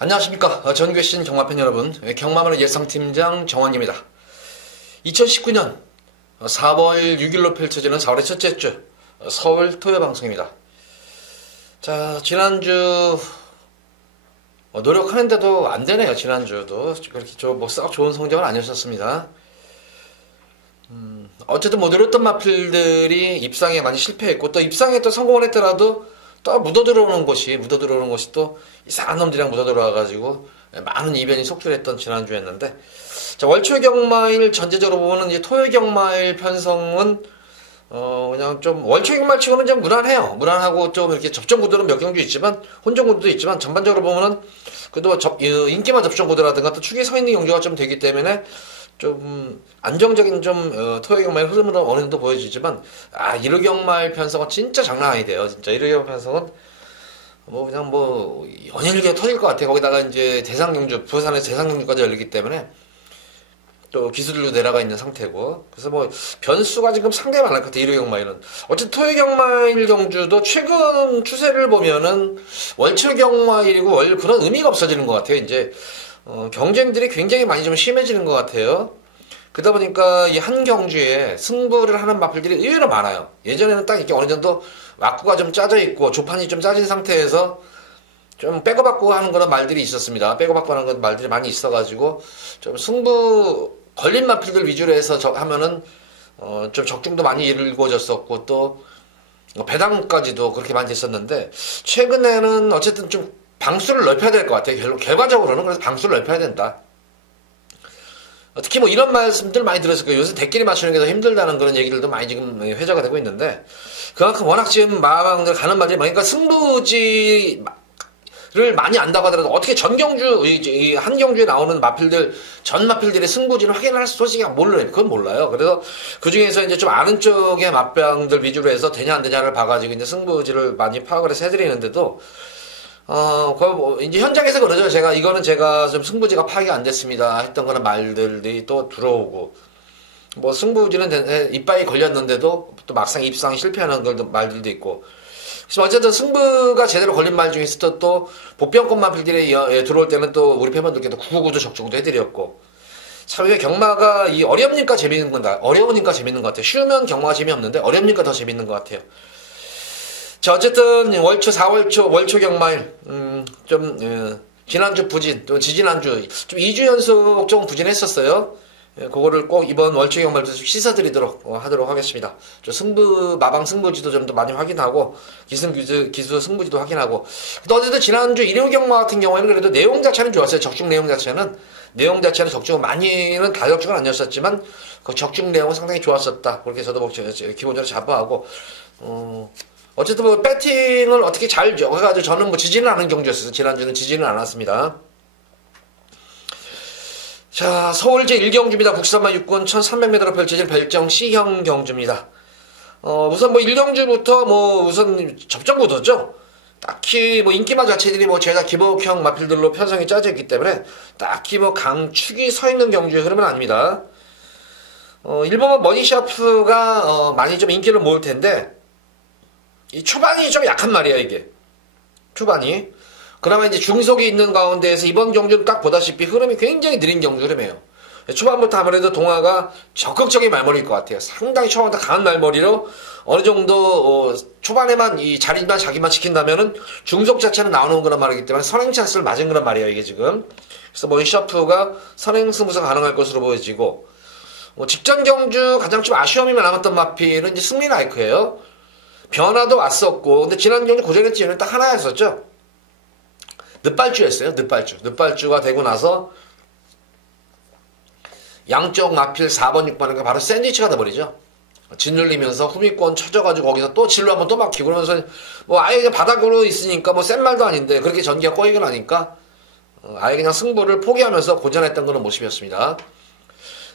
안녕하십니까. 전교신 경마팬 여러분. 경마만의 예상팀장 정환입니다. 2019년 4월 6일로 펼쳐지는 4월의 첫째 주 서울 토요방송입니다. 자, 지난주 노력하는데도 안 되네요. 지난주도 그렇게 썩 좋은 성적은 아니었었습니다. 어쨌든 노렸던 마필들이 입상에 많이 실패했고, 또 입상에 또 성공을 했더라도 또 묻어들어오는 것이 또 이상한 놈들이랑 묻어들어와가지고 많은 이변이 속출했던 지난주였는데, 자, 월초경마일 전체적으로 보면 이제 토요경마일 편성은 그냥 좀 월초경마일 치고는 좀 무난해요. 무난하고 좀 이렇게 접전 구도는 몇 경주 있지만, 혼전 구도도 있지만, 전반적으로 보면은 그래도 인기만 접전 구도라든가 또 축이 서 있는 경주가 좀 되기 때문에 좀 안정적인 토요경마일 흐름은 어느 정도 보여지지만, 1호경마일 편성은 진짜 장난 아니대요. 진짜 1호경마일 편성은 그냥 연일하게 터질 것 같아요. 거기다가 이제 대상경주, 부산에서 대상경주까지 열리기 때문에 또 기술로 내려가 있는 상태고, 그래서 변수가 지금 상당히 많을 것 같아요. 1호경마일은. 어쨌든 토요경마일 경주도 최근 추세를 보면은 월초경마일이고 그런 의미가 없어지는 것 같아요. 이제 경쟁들이 굉장히 많이 좀 심해지는 것 같아요. 그러다 보니까 이 한 경주에 승부를 하는 마필들이 의외로 많아요. 예전에는 딱 이렇게 어느 정도 왁구가 좀 짜져 있고 조판이 좀 짜진 상태에서 좀 빼고받고 하는 그런 말들이 있었습니다. 빼고받고 하는 그런 말들이 많이 있어가지고 좀 승부 걸린 마필들 위주로 해서 하면은 좀 적중도 많이 이루어졌었고, 또 배당까지도 그렇게 많이 됐었는데, 최근에는 어쨌든 좀 방수를 넓혀야 될 것 같아요. 결과적으로는 그래서 방수를 넓혀야 된다. 특히 이런 말씀들 많이 들었을 거예요. 요새 대끼리 맞추는 게 더 힘들다는 그런 얘기들도 많이 지금 회자가 되고 있는데, 그만큼 워낙 지금 마방들 가는 말들이 많으니까 승부지를 많이 안다고 하더라도 어떻게 전 경주, 한 경주에 나오는 마필들, 전 마필들의 승부지를 확인을 할 수 솔직히 몰라요. 그건 몰라요. 그래서 그 중에서 이제 좀 아는 쪽의 맛병들 위주로 해서 되냐 안 되냐를 봐가지고 이제 승부지를 많이 파악을 해서 해드리는데도, 이제 현장에서 그러죠. 제가 좀 승부지가 파악이 안 됐습니다 했던 그런 말들이 또 들어오고, 승부지는 이빠이 걸렸는데도 또 막상 입상 실패하는 말들도 있고, 그래서 어쨌든 승부가 제대로 걸린 말 중에서 또 보병권 마필들이 들어올 때는 또 우리 팬분들께도 999도 적중도 해드렸고, 참 이게 경마가 어려우니까 재밌는 것 같아요. 쉬우면 경마가 재미없는데 어려우니까 더 재밌는 것 같아요. 자, 어쨌든 4월초 경마일 지난주 부진, 또 지지난주 좀 2주 연속 좀 부진했었어요. 그거를 꼭 이번 월초 경마일도 씻어드리도록 하도록 하겠습니다. 마방 승부지도 좀 더 많이 확인하고, 기수 승부지도 확인하고. 어쨌든 지난주 1호 경마 같은 경우에는 그래도 내용 자체는 좋았어요. 적중 내용 자체는 적중은 많이는 다 적중은 아니었었지만 그 적중 내용은 상당히 좋았었다. 그렇게 저도 기본적으로 자부하고, 어쨌든 배팅을 어떻게 잘 해가지고 저는 지지는 않은 경주였어요. 지난주는 지지는 않았습니다. 자, 서울 제1경주입니다. 국산마 6군 1300m로 펼쳐진 별정 C형 경주입니다. 우선 1경주부터 우선 접전구도죠. 딱히 인기마 자체들이 죄다 기복형 마필들로 편성이 짜져 있기 때문에 딱히 강축이 서 있는 경주의 흐름은 아닙니다. 일본은 머니샤프가 많이 좀 인기를 모을 텐데, 이 초반이 좀 약한 말이야, 이게. 초반이. 그나마 이제 중속이 있는 가운데에서 이번 경주는 딱 보다시피 흐름이 굉장히 느린 경주 흐름이에요. 초반부터 아무래도 동화가 적극적인 말머리일 것 같아요. 상당히 초반부터 강한 말머리로 어느 정도 초반에만 이 자리만 자기만 지킨다면은 중속 자체는 나오는 그런 말이기 때문에 선행 찬스를 맞은 그런 말이에요, 이게 지금. 그래서 머니샤프가 선행 승부가 가능할 것으로 보여지고, 직전 경주 가장 좀 아쉬움이 남았던 마필은 이제 승리나이크예요. 변화도 왔었고, 근데 지난 경주 고전의 찌는 딱 하나였었죠. 늦발주였어요. 늦발주가 되고 나서 양쪽 마필 4번, 6번은 바로 샌드위치가 돼버리죠. 짓눌리면서 후미권 쳐져가지고 거기서 또 진로 한번 또 막히고, 그러면서 아예 그냥 바닥으로 있으니까 센 말도 아닌데 그렇게 전기가 꼬이고 나니까 아예 그냥 승부를 포기하면서 고전했던 그런 모습이었습니다.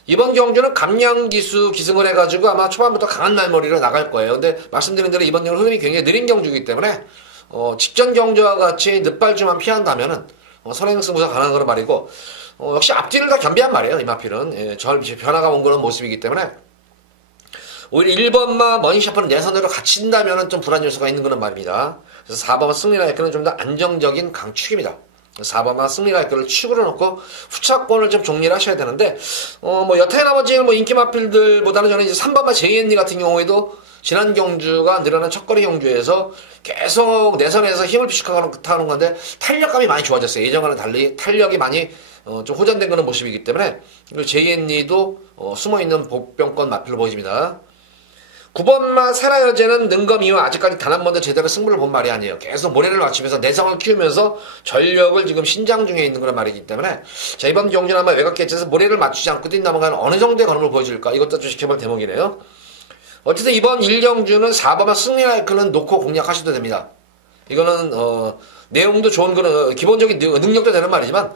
이번 경주는 감량기수 기승을 해가지고 아마 초반부터 강한 날머리로 나갈 거예요. 근데 말씀드린 대로 이번 경주 흐름이 굉장히 느린 경주이기 때문에 직전 경주와 같이 늦발주만 피한다면은 선행승부가 가능한 그런 말이고, 역시 앞뒤를 다 겸비한 말이에요. 이 마필은 변화가 온 그런 모습이기 때문에 오히려 1번만 머니샤프는 내선으로 갇힌다면은 좀 불안 요소가 있는 그런 말입니다. 그래서 4번 승리나이크는 좀 더 안정적인 강축입니다. 4번만 승리 라이크를 축으로 놓고 후차권을 좀 정리를 하셔야 되는데, 뭐 여타의 나머지 뭐 인기 마필들보다는 저는 이제 3번만 제이엔리 같은 경우에도 지난 경주가 늘어난 첫거리 경주에서 계속 내선에서 힘을 비축하는 건데 탄력감이 많이 좋아졌어요. 예전과는 달리 탄력이 많이 좀 호전된 그런 모습이기 때문에 제이엔리도 숨어있는 복병권 마필로 보여집니다. 9번마 세라여제는 능검 이후 아직까지 단 한 번도 제대로 승부를 본 말이 아니에요. 계속 모래를 맞추면서 내성을 키우면서 전력을 지금 신장 중에 있는 그런 말이기 때문에 자, 이번 경주는 아마 외곽 개체에서 모래를 맞추지 않고 뛴다면 어느 정도의 걸음을 보여줄까, 이것도 좀 지켜볼 대목이네요. 어쨌든 이번 1경주는 4번마 승리 라이크는 놓고 공략하셔도 됩니다. 이거는 내용도 좋은 그런 기본적인 능력도 되는 말이지만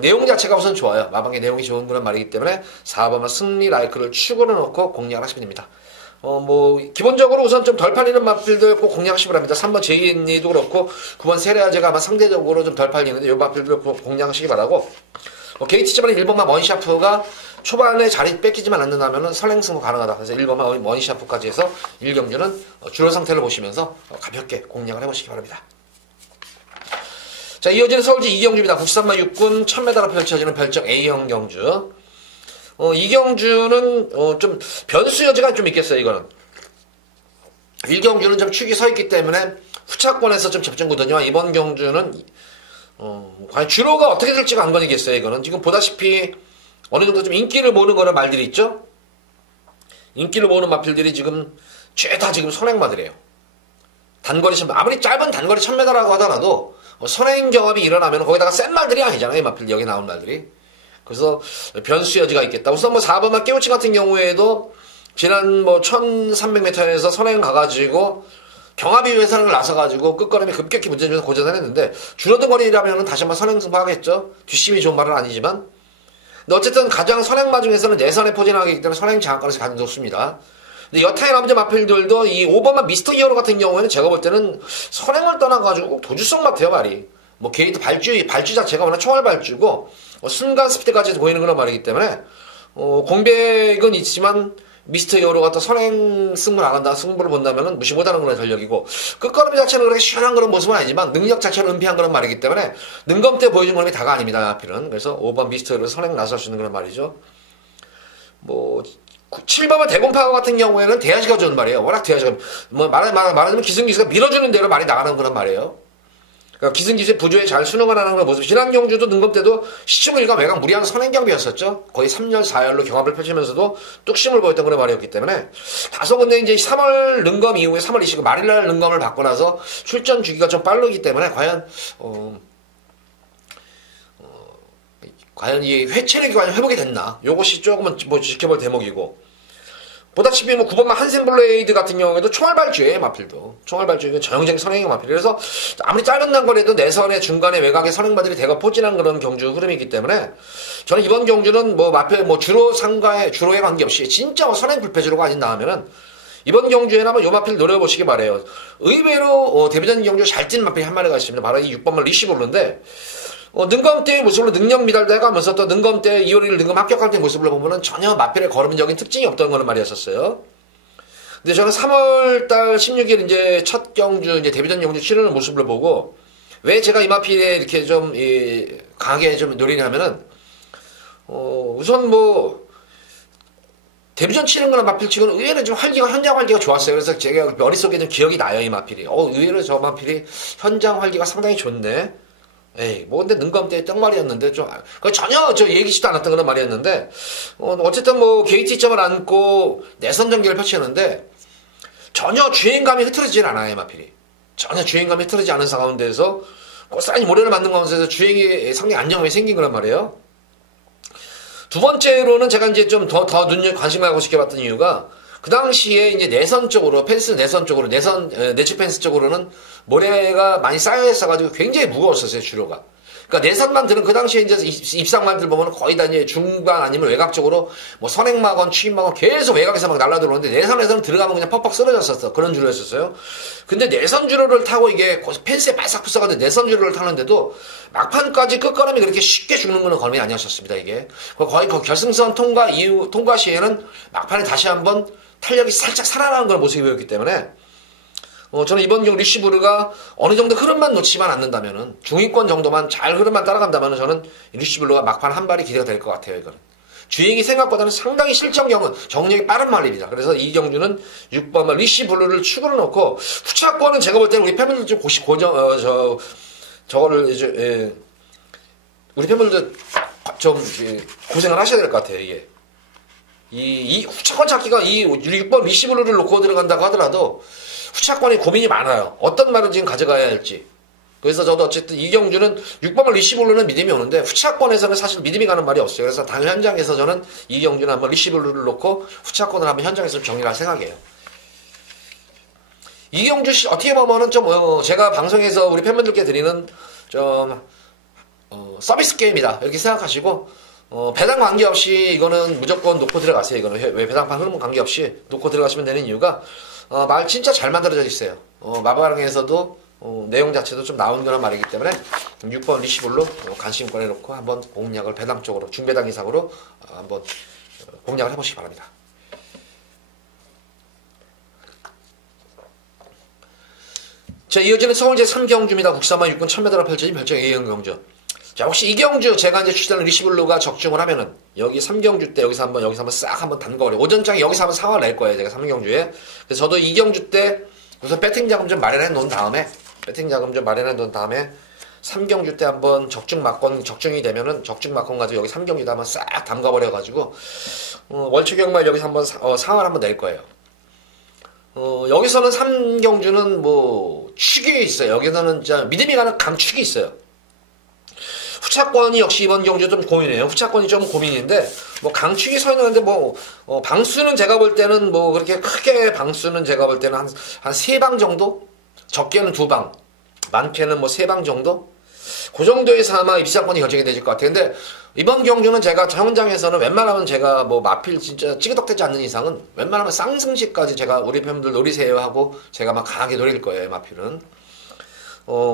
내용 자체가 우선 좋아요. 마방의 내용이 좋은 그런 말이기 때문에 4번마 승리 라이크를 축으로 놓고 공략을 하시면 됩니다. 뭐 기본적으로 우선 좀 덜 팔리는 마필들 꼭 공략하시기 바랍니다. 3번 제이엔리도 그렇고 9번 세레아제가 아마 상대적으로 좀 덜 팔리는데 이 마필들 꼭 공략하시기 바라고, 게이트점은 1번만 원샤프가 초반에 자리 뺏기지만 않는다면 선행승부 가능하다. 그래서 1번만 원샤프까지 해서 1경주는 주로 상태를 보시면서 가볍게 공략을 해보시기 바랍니다. 자, 이어지는 서울시 2경주입니다. 국산마 6군 1000m로 펼쳐지는 별적 A형 경주. 이 경주는 좀 변수 여지가 좀 있겠어요. 이거는 1경주는 좀 축이 서 있기 때문에 후차권에서 좀 접전거든요. 이번 경주는 과연 주로가 어떻게 될지가 관건이겠어요. 이거는 지금 보다시피 어느 정도 좀 인기를 모으는 그런 말들이 있죠. 인기를 모으는 마필들이 지금 죄다 지금 선행마들이에요. 단거리 아무리 짧은 단거리 1000m라고 하더라도 선행 경험이 일어나면 거기다가 센 말들이 아니잖아요. 이 마필 여기 나온 말들이. 그래서 변수 여지가 있겠다. 우선 뭐 4번만 깨우치 같은 경우에도 지난 뭐 1300m에서 선행 가가지고 경합이 회사를 나서가지고 끝걸음에 급격히 문제점에서 고전을 했는데 줄어든 거리라면 다시 한번 선행 승부하겠죠. 뒷심이 좋은 말은 아니지만. 근데 어쨌든 가장 선행마 중에서는 내선에 포진하기 때문에 선행 장악권에서 가장 좋습니다. 근데 여타의 남자 마필들도 이 5번만 미스터 히어로 같은 경우에는 제가 볼 때는 선행을 떠나가지고 도주성 같아요, 말이. 뭐 게이트 발주 자체가 워낙 총알 발주고 순간 스피드까지 보이는 그런 말이기 때문에 공백은 있지만 미스터 히어로가 또 선행 승부를 안 한다, 승부를 본다면 무시 못하는 그런 전력이고 끝걸음 자체는 그렇게 시원한 그런 모습은 아니지만 능력 자체는 은폐한 그런 말이기 때문에 능검 때 보여준 걸음이 다가 아닙니다. 하필은. 그래서 5번 미스터 히어로 선행 나설 수 있는 그런 말이죠. 뭐 7번은 대공파워 같은 경우에는 대야지가 좋은 말이에요. 워낙 대야지가 말하자면 기승기수가 밀어주는 대로 말이 나가는 그런 말이에요. 그러니까 기승기수의 부조에 잘 순응을 하는 그런 모습. 지난 경주도 능검 때도 시중일과 외곽 무리한 선행 경비였었죠. 거의 3열 4열로 경합을 펼치면서도 뚝심을 보였던 그런 말이었기 때문에 다소 근데 이제 3월 능검 이후에 3월 29일 말일날 능검을 받고 나서 출전 주기가 좀 빠르기 때문에 과연 이 회체력이 과연 회복이 됐나? 요것이 조금은 뭐 지켜볼 대목이고. 보다시피 뭐 9번만 한센블레이드 같은 경우에도 총알발주예요, 마필도. 총알발주는 전형적인 선행형 마필. 그래서 아무리 짧은 단거리에도 내선의 중간에 외곽에 선행마들이 대거 포진한 그런 경주 흐름이기 때문에 저는 이번 경주는 뭐 마필 뭐 주로에 관계없이 진짜 선행 불패주로가 아닌다 하면은 이번 경주에는 한번 요 마필 노려보시기 바래요. 의외로 데뷔전 경주 잘 뛴 마필 한 마리가 있습니다. 바로 이 6번만 리시블루인데 능검 때의 모습으로 능력 미달돼가면서 또 능검 때 2월 1일 능검 합격할 때 모습을 보면은 전혀 마필의 걸음적인 특징이 없던 거는 말이었었어요. 근데 저는 3월달 16일 이제 첫 경주 이제 데뷔전 경주 치르는 모습을 보고 왜 제가 이 마필에 이렇게 좀 강하게 좀 노리냐면은 우선 뭐 데뷔전 치는 거나 마필 치고는 의외로 좀 현장 활기가 좋았어요. 그래서 제가 머릿속에 좀 기억이 나요, 이 마필이. 의외로 저 마필이 현장 활기가 상당히 좋네. 뭐 근데 능검 때 떡말이었는데 좀 전혀 저 예기치도 않았던 그런 말이었는데 어쨌든 뭐 게이트점을 안고 내선 전개를 펼치는데 전혀 주행감이 흐트러지질 않아요, 마필이. 전혀 주행감이 흐트러지지 않은 가운데에서 고스란히 모래를 만든 가운데서 주행이 상당히 안정감이 생긴 거란 말이에요. 두 번째로는 제가 이제 좀 더 관심을 하고 지켜봤던 이유가 그 당시에 이제 내선 쪽으로, 펜스 내선 쪽으로, 내측 펜스 쪽으로는 모래가 많이 쌓여 있어가지고 굉장히 무거웠었어요, 주로가. 그러니까 내선만 들은 그 당시에 이제 입상만들 보면 거의 다 이제 중간 아니면 외곽 쪽으로 뭐 선행마건, 추임마건 계속 외곽에서 막 날라들어오는데 내선에서는 들어가면 그냥 퍽퍽 쓰러졌었어. 그런 주로였었어요. 근데 내선 주로를 타고 이게 펜스에 바싹 붙어가지고 내선 주로를 타는데도 막판까지 끝걸음이 그렇게 쉽게 죽는 거는 걸음이 아니었었습니다, 이게. 거의 그 결승선 통과 시에는 막판에 다시 한번 탄력이 살짝 살아나는 그런 모습이 보였기 때문에 저는 이번 경기 리시브르가 어느 정도 흐름만 놓치만 않는다면은 중위권 정도만 잘 흐름만 따라간다면은 저는 리시브르가 막판 한 발이 기대가 될 것 같아요. 이거는 주행이 생각보다는 상당히 정력이 빠른 말입니다. 그래서 이 경주는 6번 리시브르를 축으로 놓고 후차권은 제가 볼 때는 우리 팬분들 좀 저거를 이제 우리 팬분들 좀 고생을 하셔야 될 것 같아요. 이게 이 후차권 찾기가 이 6번 리시브르를 놓고 들어간다고 하더라도 후차권이 고민이 많아요. 어떤 말을 지금 가져가야 할지. 그래서 저도 어쨌든 이 경주는 6번을 리시브르는 믿음이 오는데 후차권에서는 사실 믿음이 가는 말이 없어요. 그래서 당 현장에서 저는 이 경주는 한번 리시브르를 놓고 후차권을 한번 현장에서 정리할 생각이에요. 이 경주 어떻게 보면은 좀 제가 방송에서 우리 팬분들께 드리는 좀 서비스 게임이다 이렇게 생각하시고 배당 관계없이 이거는 무조건 놓고 들어가세요. 이거는 왜 배당판 흐름 관계없이 놓고 들어가시면 되는 이유가 말 진짜 잘 만들어져 있어요. 마방에서도 내용 자체도 좀 나온 거란 말이기 때문에 6번 리시블로 관심권에 놓고 한번 공략을 배당 쪽으로 중배당 이상으로 한번 공략을 해보시기 바랍니다. 자, 이어지는 서울 제3경주입니다. 국사마 6군 1000m 펼쳐진 별정 A형 경주. 자, 혹시 이 경주 제가 이제 추천하는 리시블루가 적중을 하면은 여기 3경주 때 여기서 한번 싹 한번 단거리 오전장에 여기서 한번 상황을 낼 거예요. 제가 3경주에. 그래서 저도 2경주 때 우선 배팅 자금 좀 마련해 놓은 다음에 3경주 때 한번 적중이 되면은 적중 막건 가지고 여기 3경주에 한번 싹 담가버려 가지고 월초경말 여기서 한번 상황을 한번 낼 거예요. 여기서는 3경주는 뭐 축이 있어요. 여기서는 진짜 믿음이 가는 강축이 있어요. 후차권이 역시 이번 경주 좀 고민이에요. 후차권이 좀 고민인데 뭐 강축이 서 있는데 방수는 제가 볼 때는 뭐 그렇게 크게 방수는 제가 볼 때는 한 3방 정도? 적게는 2방, 많게는 뭐 3방 정도? 그 정도에서 아마 입상권이 결정이 되질 것 같아요. 근데 이번 경주는 제가 현장에서는 웬만하면 제가 뭐 마필 진짜 찌그덕대지 않는 이상은 웬만하면 쌍승시까지 제가 우리 팬분들 노리세요 하고 제가 막 강하게 노릴 거예요. 마필은.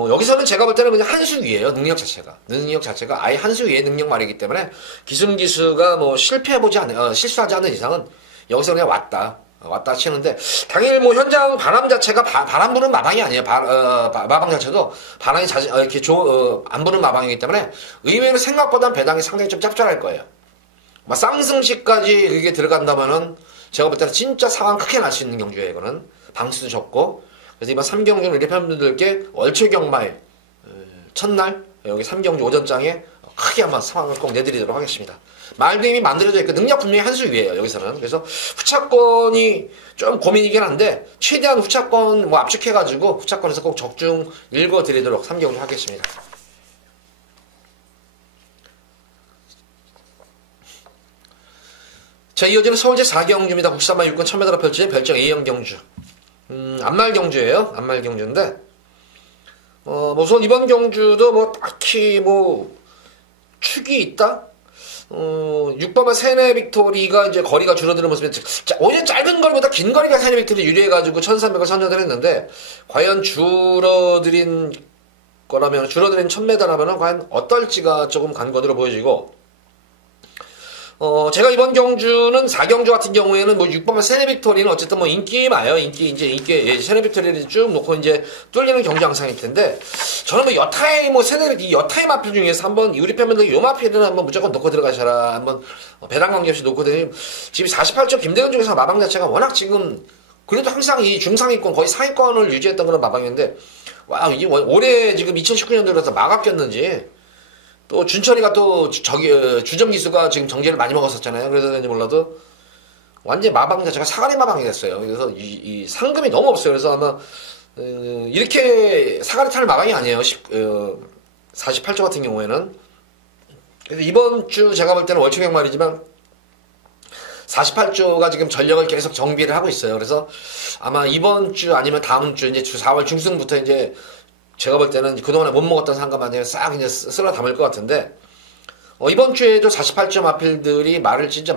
여기서는 제가 볼 때는 그냥 한 수 위에요. 능력 자체가 아예 한 수 위의 능력 말이기 때문에 기승기수가 뭐 실수하지 않는 이상은 여기서 그냥 왔다 치는데 당일 뭐 현장 바람 자체가 바람 부는 마방이 아니에요. 마방 자체도 바람이 이렇게 안 부는 마방이기 때문에 의외로 생각보다 배당이 상당히 좀 짭짤할 거예요. 막 쌍승시까지 그게 들어간다면은 제가 볼 때는 진짜 상황 크게 날 수 있는 경주예요. 이거는 방수도 적고. 그래서 이번 3경주는 우리 팬분들께 월초경마일 첫날 여기 3경주 오전장에 크게 한번 상황을 꼭 내드리도록 하겠습니다. 말도 이미 만들어져 있고 능력 분명히 한 수 위에요. 여기서는. 그래서 후차권이 좀 고민이긴 한데 최대한 후차권 압축해가지고 후차권에서 꼭 적중 읽어드리도록 3경주 하겠습니다. 자, 이어지는 서울제 4경주입니다. 국사마 6군 1000m 펼쳐진 별정 A형 경주. 안말 경주예요. 안말 경주인데 우선 이번 경주도 딱히 축이 있다. 6번마 세네 빅토리가 이제 거리가 줄어드는 모습이 오히려 짧은 거리보다 긴 거리가 세네 빅토리 유리해가지고 1300을 선전을 했는데 과연 줄어드린 1000m라면은 과연 어떨지가 조금 관건으로 보여지고 제가 이번 경주는 4경주 같은 경우에는 6번만 세네 빅토리는 어쨌든 인기 많아요. 세네 빅토리를 쭉 놓고 이제 뚫리는 경주 양상일 텐데, 저는 여타의 여타의 마필 중에서 한번 우리 팬분들 요 마필은 한번 무조건 놓고 들어가셔라. 한번 배당 관계없이 놓고 들어가시면, 지금 48점 김대근 중에서 마방 자체가 워낙 지금, 그래도 항상 이 중상위권 거의 상위권을 유지했던 그런 마방인데, 와, 이게 올해 지금 2019년도 들어서 막아꼈는지, 또 준철이가 또 주점 기수가 지금 정제를 많이 먹었었잖아요. 그래서 그런지 몰라도 완전 마방 자체가 사가리 마방이 됐어요. 그래서 이 상금이 너무 없어요. 그래서 아마 이렇게 사가리 타는 마방이 아니에요. 48조 같은 경우에는. 그래서 이번 주 제가 볼 때는 월초경 말이지만 48조가 지금 전력을 계속 정비를 하고 있어요. 그래서 아마 이번 주 아니면 다음 주 이제 4월 중순부터 이제 제가 볼 때는 그동안에 못 먹었던 상금만 싹 이제 쓸어 담을 것 같은데, 이번 주에도 48점 마필들이 말을 진짜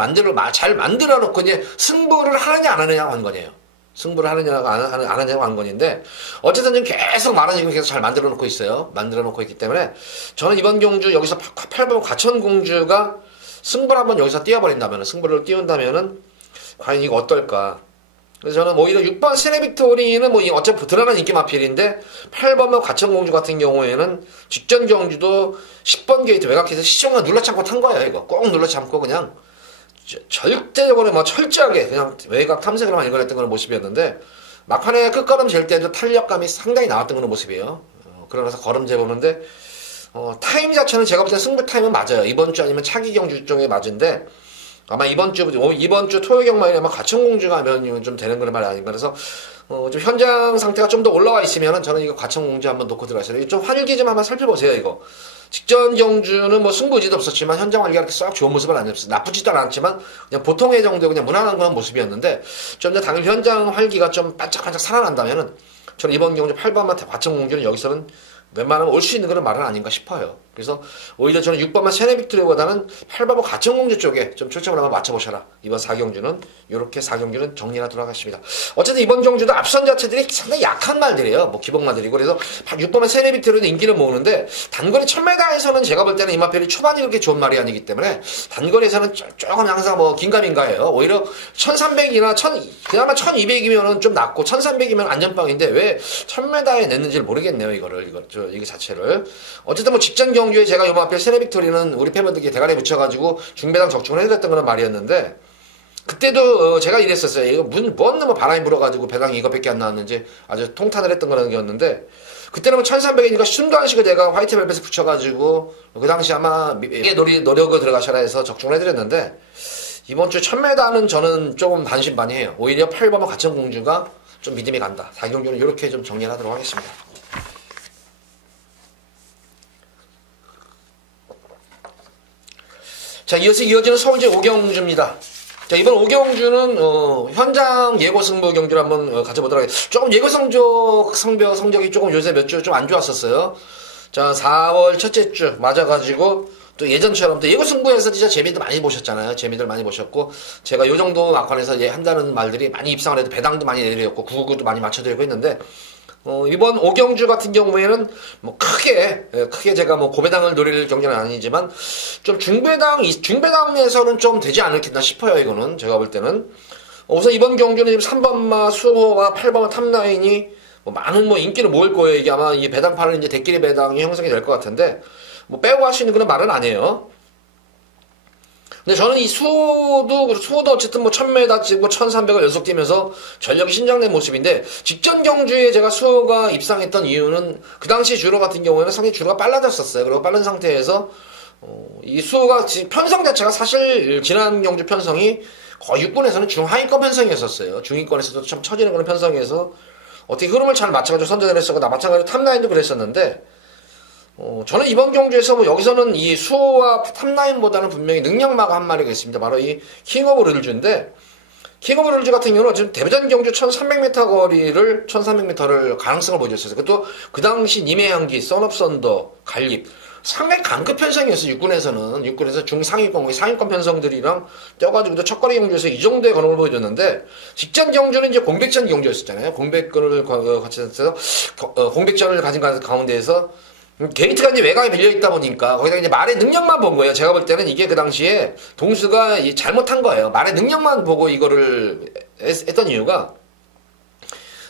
잘 만들어 놓고 이제 승부를 하느냐 안 하느냐가 관건이에요. 승부를 하느냐가 안 하느냐가 관건인데, 어쨌든 지금 계속 말은 지금 계속 잘 만들어 놓고 있어요. 만들어 놓고 있기 때문에, 저는 이번 경주 여기서 8번 과천공주가 승부를 한번 여기서 승부를 띄운다면은, 과연 이거 어떨까. 그래서 저는 오히려 6번 세레빅토리는 뭐 어차피 드러난 인기 마필인데 8번은 과천공주 같은 경우에는 직전 경주도 10번 게이트 외곽에서 시청을 눌러참고 탄 거예요. 이거 꼭 눌러참고 그냥 절대적으로 뭐 철저하게 그냥 외곽 탐색으로만 일관했던 그런 모습이었는데 막판에 끝걸음 잴 때도 탄력감이 상당히 나왔던 그런 모습이에요. 그러면서 걸음 재보는데 타임 자체는 제가 볼 때 승부 타임은 맞아요. 이번 주 아니면 차기 경주 쪽에 맞은데 아마 이번 주 토요 경마에 아마 과천공주가 하면 좀 되는 그런 말이 아닌가. 그래서 좀 현장 상태가 좀 더 올라와 있으면은 저는 이거 과천공주 한번 놓고 들어가셔요. 좀 환기 좀 한번 살펴보세요. 이거 직전 경주는 뭐 승부 의지도 없었지만 현장 환기가 그렇게 썩 좋은 모습은 아니었어요. 나쁘지도 않았지만 그냥 보통의 정도 그냥 무난한 그런 모습이었는데 좀 더 당일 현장 활기가 좀 반짝반짝 살아난다면은 저는 이번 경주 8번만 과천공주는 여기서는 웬만하면 올 수 있는 그런 말은 아닌가 싶어요. 그래서 오히려 저는 6번만 세네빅토리보다는 8번만 과천공주 쪽에 좀 초점을 한번 맞춰보셔라. 이번 4경주는 이렇게 4경주는 정리가 돌아갔습니다. 어쨌든 이번 경주도 앞선 자체들이 상당히 약한 말들이에요. 뭐 기복마들이고 그래서 6번만 세네빅토리는 인기를 모으는데 단거리 1000m에서는 제가 볼 때는 이마펠이 초반이 그렇게 좋은 말이 아니기 때문에 단거리에서는 조금 항상 뭐 긴가민가해요. 오히려 1300이나 그나마 1200이면은 좀 낫고 1300이면 안전빵인데 왜 1000m에 냈는지를 모르겠네요. 이거 자체를. 어쨌든 뭐 직전 경주에 제가 요 앞에 세네빅토리는 우리 팬분들께 대가리에 묻혀가지고 중배당 적중을 해드렸던 그런 말이었는데 그때도 제가 이랬었어요. 이거 뭔 바람이 불어가지고 배당이 이것밖에 안 나왔는지 아주 통탄을 했던 그런 게였는데 그때는 뭐 1300이니까 순간식을 제가 화이트 벨벳에 붙여가지고 그 당시 아마 노력을 들어가셔라 해서 적중을 해드렸는데 이번 주 1000m는 저는 조금 반신반의해요. 오히려 8번은 과천공주가 좀 믿음이 간다. 4경주는 이렇게 좀 정리를 하도록 하겠습니다. 자, 이어서 이어지는 서울제 5경주입니다. 자, 이번 5경주는, 현장 예고 승부 경주를 한번 가져보도록 하겠습니다. 조금 예고 성적이 조금 요새 몇 주 좀 안 좋았었어요. 자, 4월 첫째 주 맞아가지고, 또 예전처럼 또 예고 승부에서 진짜 재미도 많이 보셨잖아요. 재미들 많이 보셨고, 제가 요 정도 막판에서 한다는 말들이 많이 입상을 해도 배당도 많이 내드렸고, 999도 많이 맞춰드리고 했는데, 이번 5경주 같은 경우에는 뭐 크게 제가 뭐 고배당을 노릴 경기는 아니지만 좀 중배당에서는 좀 되지 않을겠나 싶어요. 이거는 제가 볼 때는 우선 이번 경주는 지금 3번마 수호와 8번마 탑라인이 뭐 많은 뭐 인기를 모을 거예요. 이게 아마 이 배당판은 이제 대끼리 배당이 형성이 될 것 같은데 뭐 빼고 할 수 있는 그런 말은 아니에요. 근데 저는 이 수호도 어쨌든 뭐 1000m 찍고 1300을 연속 뛰면서 전력이 신장된 모습인데 직전 경주에 제가 수호가 입상했던 이유는 그 당시 주로 같은 경우에는 상당히 주로가 빨라졌었어요. 그리고 빠른 상태에서 이 수호가 편성 자체가 사실 지난 경주 편성이 거의 6군에서는 중하위권 편성이었었어요. 중위권에서도 참 처지는 그런 편성이어서 어떻게 흐름을 잘 맞춰가지고 선전을 했었고 나 마찬가지로 탑라인도 그랬었는데 저는 이번 경주에서 뭐 여기서는 이 수호와 탑라인보다는 분명히 능력마가 한 마리가 있습니다. 바로 이 킹 오브 르르즈인데 킹 오브 르르즈 같은 경우는 지금 데뷔전 경주 1300m 거리를 1300m를 가능성을 보여줬어요. 그것도 그 당시 님의 향기, 썬업 썬더, 갈립 상당히 강급 편성이었어요. 육군에서 중상위권, 거의 상위권 편성들이랑 떼어가지고도 첫거리 경주에서 이 정도의 건업을 보여줬는데 직전 경주는 이제 공백전 경주였었잖아요. 공백전을 거쳐서 공백전을 가진 가운데에서 게이트가 이제 외곽에 밀려있다 보니까 거기다 이제 말의 능력만 본 거예요. 제가 볼 때는 이게 그 당시에 동수가 잘못한 거예요. 말의 능력만 보고 이거를 했던 이유가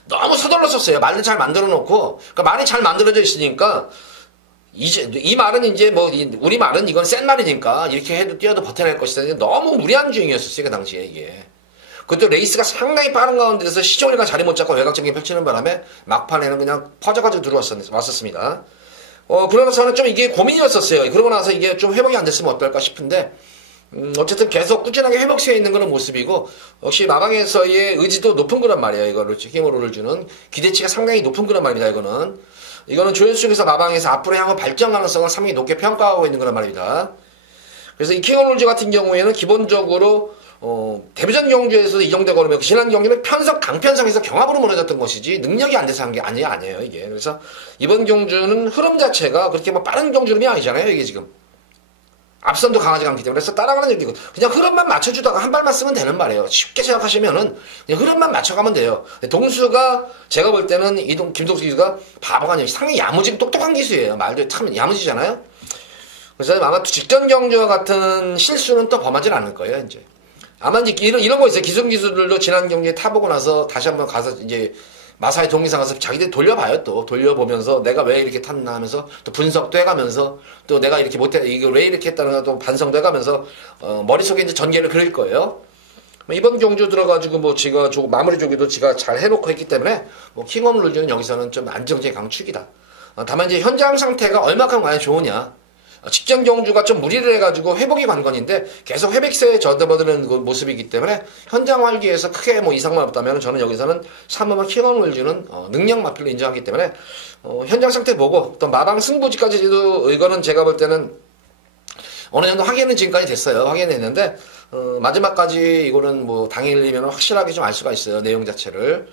너무 서둘러 썼어요. 말을 잘 만들어 놓고 그러니까 말이 잘 만들어져 있으니까 이제 이 말은 이제 뭐 우리 말은 이건 센 말이니까 이렇게 해도 뛰어도 버텨낼 것이다. 너무 무리한 주행이었어요. 그 당시에 이게. 그것도 레이스가 상당히 빠른 가운데서 시종일관 자리 못 잡고 외곽적인 펼치는 바람에 막판에는 그냥 퍼져가지고 들어왔었습니다. 그러나 저는 좀 이게 고민이었었어요. 그러고 나서 이게 좀 회복이 안 됐으면 어떨까 싶은데, 어쨌든 계속 꾸준하게 회복되어 있는 그런 모습이고, 역시 마방에서의 의지도 높은 그런 말이에요. 이거를, 힘으로를 주는 기대치가 상당히 높은 그런 말입니다. 이거는 조연수 중에서 마방에서 앞으로 향후 발전 가능성을 상당히 높게 평가하고 있는 그런 말입니다. 그래서 이 킹오롤즈 같은 경우에는 기본적으로 데뷔전 경주에서도 이 정도 걸으면 지난 경주는 강편성에서 경합으로 무너졌던 것이지 능력이 안 돼서 한 게 아니에요 이게. 그래서 이번 경주는 흐름 자체가 그렇게 뭐 빠른 경주름이 아니잖아요. 이게 지금 앞선도 강하지 않기 때문에 그래서 따라가는 얘기고 그냥 흐름만 맞춰주다가 한 발만 쓰면 되는 말이에요. 쉽게 생각하시면은 그냥 흐름만 맞춰가면 돼요. 동수가 제가 볼 때는 김동수 기수가 바보가 아니에요. 상당히 야무지고 똑똑한 기수예요. 말도 참 야무지잖아요. 그래서 아마 직전 경주와 같은 실수는 또 범하진 않을 거예요 이제. 아마 이제 이런 거 있어요. 기술들도 지난 경기에 타보고 나서 다시 한번 가서 이제 마사의 동영상 가서 자기들이 돌려봐요. 또 돌려보면서 내가 왜 이렇게 탔나 하면서 또 분석도 해가면서 또 내가 이렇게 못해 이거 왜 이렇게 했다는 것도 반성도 해가면서 머릿속에 이제 전개를 그릴 거예요. 이번 경주 들어가지고 뭐 지가 마무리 조기도 지가 잘 해놓고 했기 때문에 뭐 킹홈 룰즈는 여기서는 좀 안정적인 강축이다. 다만 이제 현장 상태가 얼마큼 과연 좋으냐. 직전 경주가 좀 무리를 해가지고 회복이 관건인데 계속 회백세에 젖어버리는 그 모습이기 때문에 현장 활기에서 크게 뭐 이상만 없다면 저는 여기서는 3번만 킹홈을 주는 능력 마필로 인정하기 때문에 현장 상태 보고 또 마방 승부지까지도 이거는 제가 볼 때는 어느 정도 확인은 지금까지 됐어요. 확인했는데 마지막까지 이거는 뭐 당일이면 확실하게 좀 알 수가 있어요. 내용 자체를.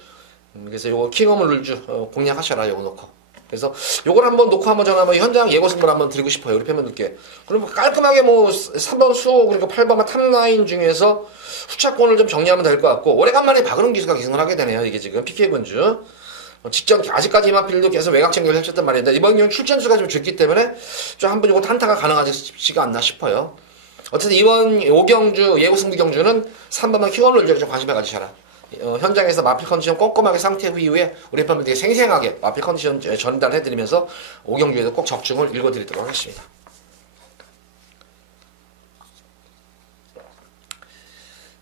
그래서 요거 킹홈을 룰주 공략하셔라. 요거 놓고. 그래서 요걸 한번 놓고 한번 저는 한번 현장 예고 승부를 한번 드리고 싶어요. 우리 팬분들께. 그럼 깔끔하게 뭐 3번 수호 그리고 8번만 탑라인 중에서 후차권을 좀 정리하면 될 것 같고 오래간만에 박은웅 기수가 기승을 하게 되네요. 이게 지금 PK 군주. 직전 아직까지 이마필도 계속 외곽 챙겨를 해줬단 말인데 이번 경우 출전수가 좀 적기 때문에 좀 한번 이거 한타가 가능하지가 않나 싶어요. 어쨌든 이번 5경주 예고 승부 경주는 3번만 킹홈을 좀 관심을 가지셔라. 현장에서 마필 컨디션 꼼꼼하게 상태 이후에 우리 팬분들께 생생하게 마필 컨디션 전달해드리면서 5경주에도 꼭 적중을 읽어드리도록 하겠습니다.